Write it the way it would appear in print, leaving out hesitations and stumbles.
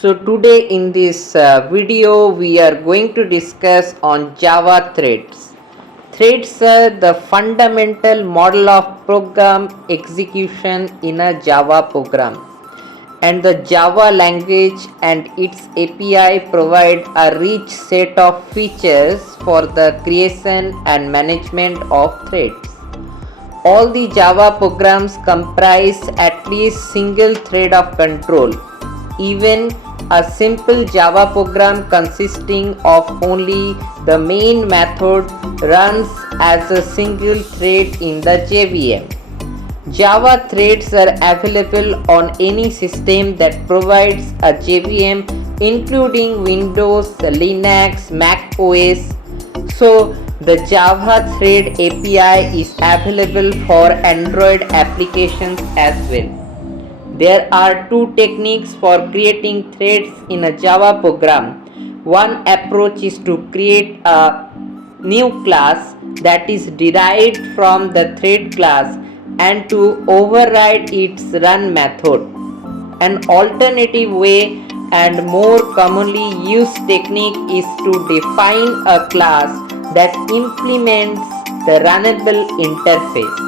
So today in this video we are going to discuss on Java threads. Threads are the fundamental model of program execution in a Java program, and the Java language and its API provide a rich set of features for the creation and management of threads. All the Java programs comprise at least single thread of control. Even a simple Java program consisting of only the main method runs as a single thread in the JVM. Java threads are available on any system that provides a JVM, including Windows, Linux, Mac OS. So the Java Thread API is available for Android applications as well. There are two techniques for creating threads in a Java program. One approach is to create a new class that is derived from the thread class and to override its run method. An alternative way and more commonly used technique is to define a class that implements the runnable interface.